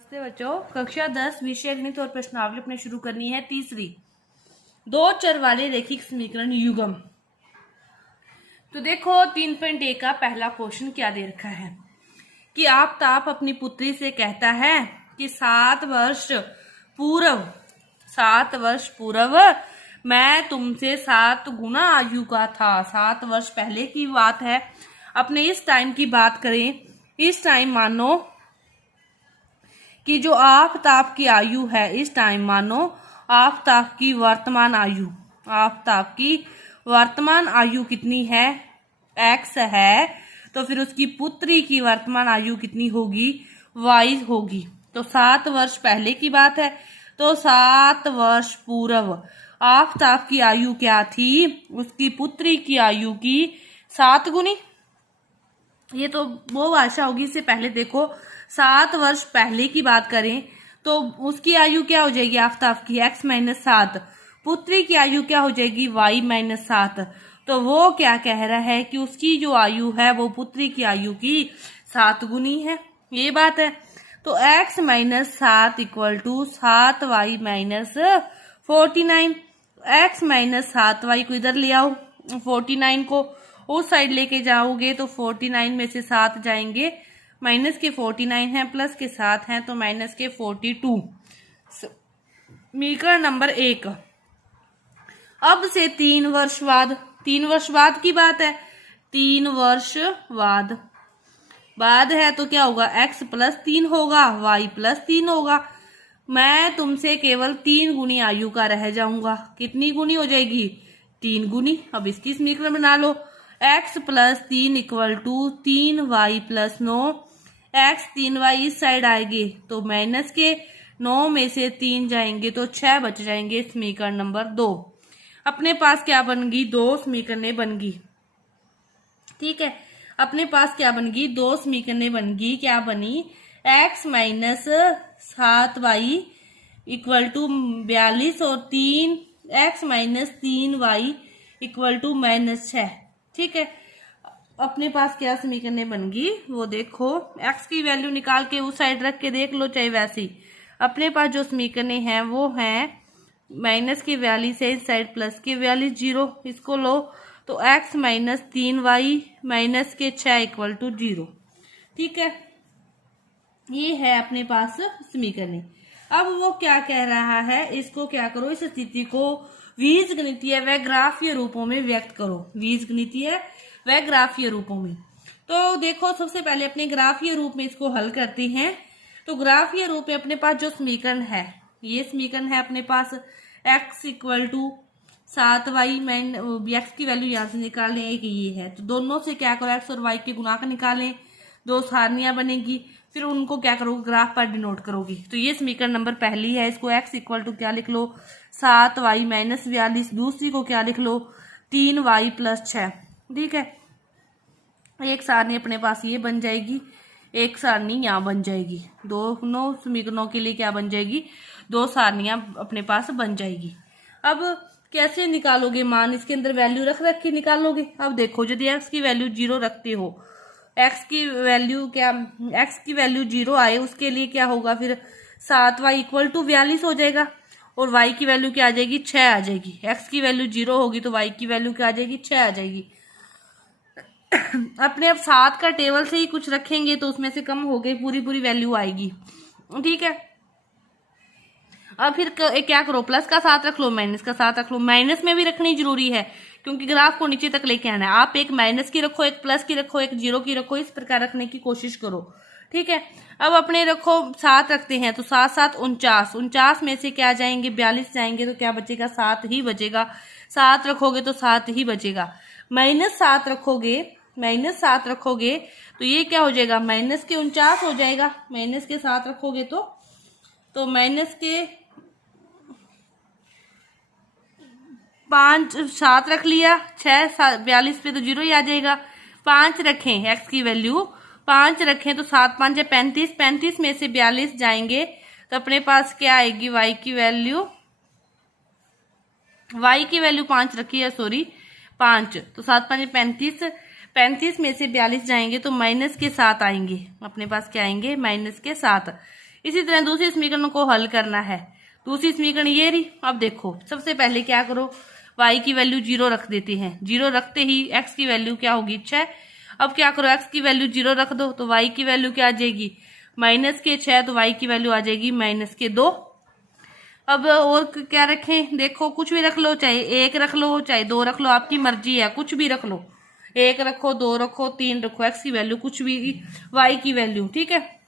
नमस्ते बच्चों, कक्षा 10 विषय गणित और प्रश्नावली अपने शुरू करनी है। तीसरी, दो चर वाले रैखिक समीकरण युग्म। तो देखो 3.1 का पहला क्वेश्चन क्या दे रखा है कि आफताब अपनी पुत्री से कहता है कि 7 वर्ष पूर्व मैं तुमसे 7 गुना आयु का था। 7 वर्ष पहले की बात है। अपने इस टाइम की बात करें, इस टाइम मानो कि जो आफताब की आयु है, इस टाइम मानो आफताब की वर्तमान आयु कितनी है, x है। तो फिर उसकी पुत्री की वर्तमान आयु कितनी होगी, y होगी। तो 7 वर्ष पहले की बात है, तो 7 वर्ष पूर्व आफताब की आयु क्या थी, उसकी पुत्री की आयु की 7 गुनी। ये तो वो भाषा होगी। इससे पहले देखो 7 वर्ष पहले की बात करें तो उसकी आयु क्या हो जाएगी, आफताब की x - 7, पुत्री की आयु क्या हो जाएगी, y - 7। तो वो क्या कह रहा है कि उसकी जो आयु है वो पुत्री की आयु की 7 गुनी है। ये बात है। तो x - 7 = 7y - 49। x - 7y को इधर ले आओ, 49 को उस साइड लेके जाओगे तो 49 में से 7 जाएंगे, माइनस के 49 है, प्लस के 7 हैं तो माइनस के 42। समीकरण नंबर 1। अब से 3 वर्ष बाद की बात है। 3 वर्ष बाद है तो क्या होगा, x + 3 होगा, y + 3 होगा। मैं तुमसे केवल 3 गुनी आयु का रह जाऊंगा। कितनी गुनी हो जाएगी, 3 गुनी। अब इसकी समीकरण बना लो। x + 3 = 3y + 9। x 3y इस साइड आएंगे तो माइनस के 9 में से 3 जाएंगे तो 6 बच जाएंगे। समीकरण नंबर 2। अपने पास क्या बन गई, 2 समीकरणें बन गई। ठीक है, अपने पास क्या बन गई, 2 समीकरणें बन गई। क्या बनी, x - 7y = 42 और 3x - 3y = -6। ठीक है, अपने पास क्या समीकरणें बन गई वो देखो। x की वैल्यू निकाल के उस साइड रख के देख लो, चाहे वैसी। अपने पास जो समीकरणें हैं वो हैं माइनस के 42 है इस साइड, प्लस के 42, 0 इसको लो तो x - 3y माइनस के 6 = 0। ठीक है, ये है अपने पास समीकरण। अब वो क्या कह रहा है, इसको क्या करो, इस स्थिति को बीजगणितीय व ग्राफीय रूपों में व्यक्त करो। बीजगणितीय व ग्राफीय रूपों में। तो देखो सबसे पहले अपने ग्राफीय रूप में इसको हल करते हैं। तो ग्राफीय रूप में अपने पास जो समीकरण है, ये समीकरण है अपने पास x = 7y x की वैल्यू यहाँ से निकालें, एक ये है। तो दोनों से क्या करो, x और y के गुणा का निकालें, 2 सारनियां बनेगी। फिर उनको क्या करोगे, ग्राफ पर डिनोट करोगे। तो ये समीकरण नंबर पहली है। इसको x = क्या लिख लो, 7y - 42। दूसरी को क्या लिख लो, 3y + 6। ठीक है, एक सारनी अपने पास ये बन जाएगी, एक सारनी यहाँ बन जाएगी। दोनों समीकरणों के लिए क्या बन जाएगी, 2 सारनियां अपने पास बन जाएगी। अब कैसे निकालोगे मान, इसके अंदर वैल्यू रख के निकालोगे। अब देखो यदि x की वैल्यू 0 रखते हो, x की वैल्यू 0 आए, उसके लिए क्या होगा, फिर 7y = 42 हो जाएगा और y की वैल्यू क्या आ जाएगी, 6 आ जाएगी। x की वैल्यू 0 होगी तो y की वैल्यू क्या आ जाएगी, 6 आ जाएगी। अपने अब 7 का टेबल से ही कुछ रखेंगे तो उसमें से कम हो गई, पूरी वैल्यू आएगी। ठीक है, अब फिर क्या करो, प्लस का 7 रख लो, माइनस का 7 रख लो। माइनस में भी रखनी जरूरी है क्योंकि ग्राफ को नीचे तक लेके आना है। आप एक माइनस की रखो, एक प्लस की रखो, एक 0 की रखो, इस प्रकार रखने की कोशिश करो। ठीक है, अब अपने रखो 7 रखते हैं तो 7 - 7 = 49। 49 में से क्या जाएंगे, 42 जाएंगे तो क्या बचेगा, 7 ही बचेगा। 7 रखोगे तो 7 ही बचेगा। -7 रखोगे तो ये क्या हो जाएगा, माइनस के 49 हो जाएगा। माइनस के 7 रखोगे तो माइनस के 5 7 रख लिया, 6 42 पे तो 0 ही आ जाएगा। 5 रखें, x की वैल्यू 5 रखें तो 7 5 है 35। 35 में से 42 जाएंगे तो अपने पास क्या आएगी, y की वैल्यू 5 रखी है, सॉरी 5, तो 7 5 35। 35 में से 42 जाएंगे तो माइनस के 7 आएंगे। अपने पास क्या आएंगे, -7। इसी तरह दूसरे समीकरण को हल करना है। दूसरी समीकरण ये रही। अब देखो सबसे पहले क्या करो, y की वैल्यू 0 रख देते हैं। 0 रखते ही x की वैल्यू क्या होगी 6। अब क्या करो, x की वैल्यू 0 रख दो तो y की वैल्यू क्या आ जाएगी -6, तो y की वैल्यू आ जाएगी -2। अब और क्या रखें, देखो कुछ भी रख लो, चाहे 1 रख लो चाहे 2 रख लो, आपकी मर्जी है, कुछ भी रख लो। 1 रखो, 2 रखो, 3 रखो, x की वैल्यू कुछ भी, y की वैल्यू, ठीक है।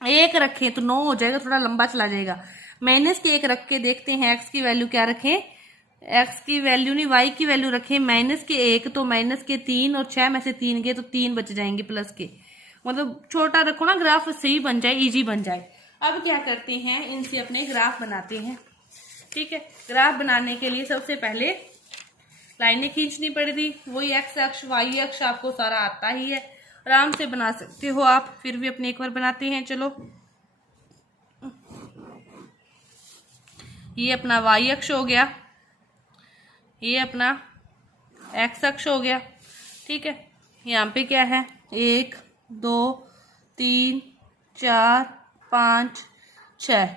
1 रखें तो 9 हो जाएगा, थोड़ा लंबा चला जाएगा। -1 रख के देखते हैं x की वैल्यू क्या रखें, x की वैल्यू नहीं y की वैल्यू रखें -1 तो -3, और 6 में से 3 गए तो 3 बच जाएंगे प्लस के, मतलब छोटा रखो ना, ग्राफ सही बन जाए, इजी बन जाए। अब क्या करते हैं, इनसे अपने ग्राफ बनाते हैं, ठीक है। ग्राफ बनाने के लिए सबसे पहले लाइनें खींचनी पड़ेगी। वही x अक्ष y अक्ष आपको सारा आता ही है, आराम से बना सकते हो आप। फिर भी अपने एक बार बनाते हैं, चलो। ये अपना y अक्ष हो गया, ये अपना x अक्ष हो गया, ठीक है। यहाँ पे क्या है, 1 2 3 4 5 6,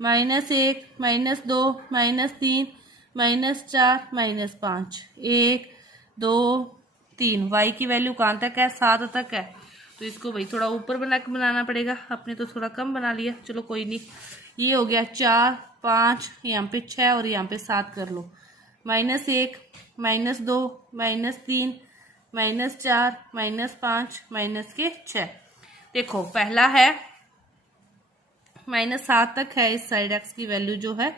-1 -2 -3 -4 -5, 1 2 3। y की वैल्यू कहाँ तक है, 7 तक है, तो इसको भाई थोड़ा ऊपर बनाना पड़ेगा। आपने तो थोड़ा कम बना लिया, चलो कोई नहीं। ये हो गया 4 5, यहाँ पे 6 और यहाँ पे 7 कर लो। -1 -2 -3 -4 -5 -6। देखो पहला है -7 तक है इस साइड x की वैल्यू जो है,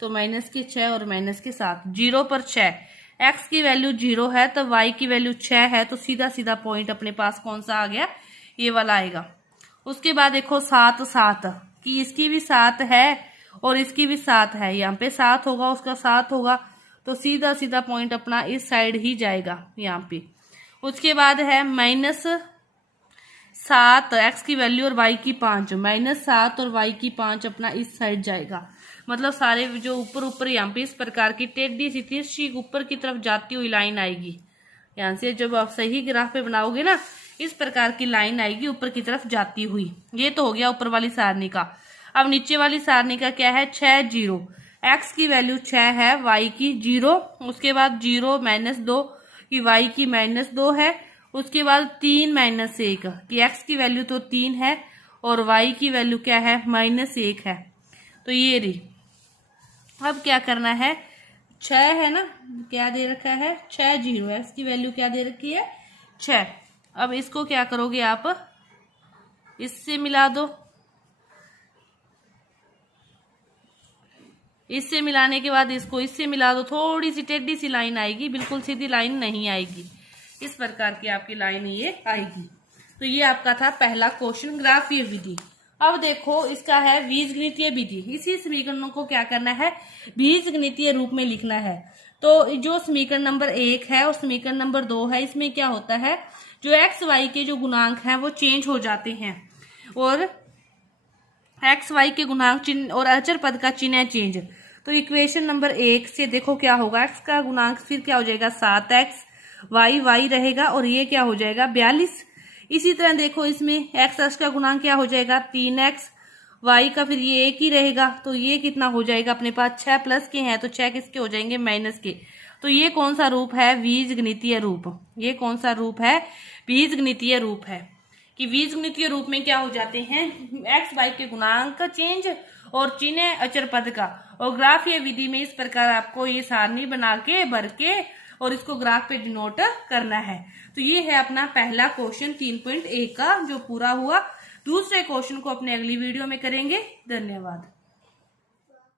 तो -6 और -7, 0 पर 6। x की वैल्यू 0 है तो y की वैल्यू 6 है, तो सीधा सीधा पॉइंट अपने पास कौन सा आ गया, ये वाला आएगा। उसके बाद देखो 7 7 कि इसकी भी 7 है और इसकी भी 7 है, यहाँ पे 7 होगा, उसका 7 होगा, तो सीधा सीधा पॉइंट अपना इस साइड ही जाएगा यहाँ पे। उसके बाद है -7 x की वैल्यू और y की 5, -7 और y की 5 अपना इस साइड जाएगा। मतलब सारे जो ऊपर ऊपर यहाँ पे इस प्रकार की टेढ़ी सी तिरछी ऊपर की तरफ जाती हुई लाइन आएगी। यहाँ से जब आप सही ग्राफ पे बनाओगे ना, इस प्रकार की लाइन आएगी ऊपर की तरफ जाती हुई। ये तो हो गया ऊपर वाली सारणी का। अब नीचे वाली सारणी का क्या है, 6 0, x की वैल्यू 6 है, y की 0, उसके बाद 0 -2 कि y की -2 है, उसके बाद 3 -1 कि x की वैल्यू तो 3 है और y की वैल्यू क्या है, -1 है, तो ये रही। अब क्या करना है, 6 है ना, क्या दे रखा है 6 0, x की वैल्यू क्या दे रखी है 6। अब इसको क्या करोगे आप, इससे मिला दो, इससे मिलाने के बाद इसको इससे मिला दो, थोड़ी सी टेढ़ी सी लाइन आएगी, बिल्कुल सीधी लाइन नहीं आएगी, इस प्रकार की आपकी लाइन ये आएगी। तो ये आपका था पहला क्वेश्चन, ग्राफीय विधि। अब देखो इसका है बीजगणितीय विधि। इसी समीकरणों को क्या करना है, बीजगणितीय रूप में लिखना है। तो जो समीकरण नंबर 1 है और समीकरण नंबर 2 है, इसमें क्या होता है, जो एक्स वाई के जो गुणांक हैं वो चेंज हो जाते हैं, और एक्स वाई के गुणांक चिन्ह और अचर पद का चिन्ह है चेंज। तो इक्वेशन नंबर 1 से देखो क्या होगा, एक्स का गुणांक फिर क्या हो जाएगा 7x, वाई रहेगा और ये क्या हो जाएगा 42। इसी तरह देखो इसमें एक्स अक्ष का गुणांक क्या हो जाएगा 3x, वाई का फिर ये 1 ही रहेगा, तो ये कितना हो जाएगा अपने पास 6 प्लस के हैं, तो 6 किसके हो जाएंगे माइनस के। तो ये कौन सा रूप है, बीजगणितीय रूप। ये कौन सा रूप है, बीजगणितीय रूप है। कि बीजगणितीय रूप में क्या हो जाते हैं, एक्स वाई के गुणांक का चेंज और चिन्ह अचर पद का। और ग्राफीय विधि में इस प्रकार आपको ये सारणी बना के भर के और इसको ग्राफ पे डिनोट करना है। तो ये है अपना पहला क्वेश्चन 3.1 का जो पूरा हुआ। दूसरे क्वेश्चन को अपने अगली वीडियो में करेंगे। धन्यवाद।